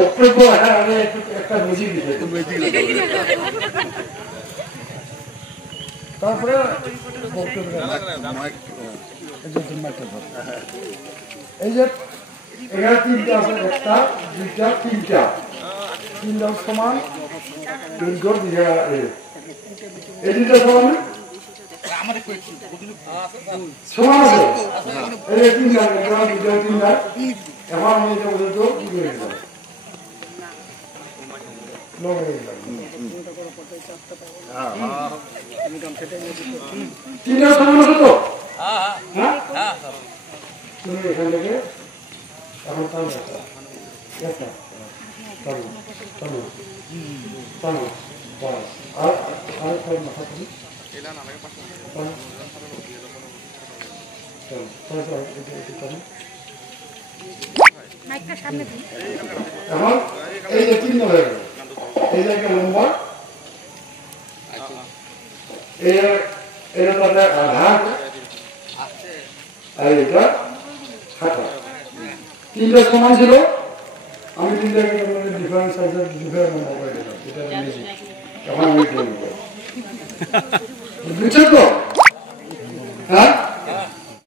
বক্তব্য একটা মিউজিক দিতে তারপরে এই যে এখানে তিনটা আছে, একটা দুইটা তিনটা সমান এই তিনটা সমান সমান আছে এই তিনটা তিনটা এখন আমি এটা পর্যন্ত তিনটা সমান আছে তো তুমি এখান থেকে এখন এখন এই যে চিহ্ন হয়ে গেল, এই যে একটা লম্বা এটা তাদের হাত আর এটা হাঁটা তিনটা সমান ছিল। আমি তিনটাকে ডিফারেন্ট সাইজের ডিফারেন্ট করে দিলাম, এটা এখন আমি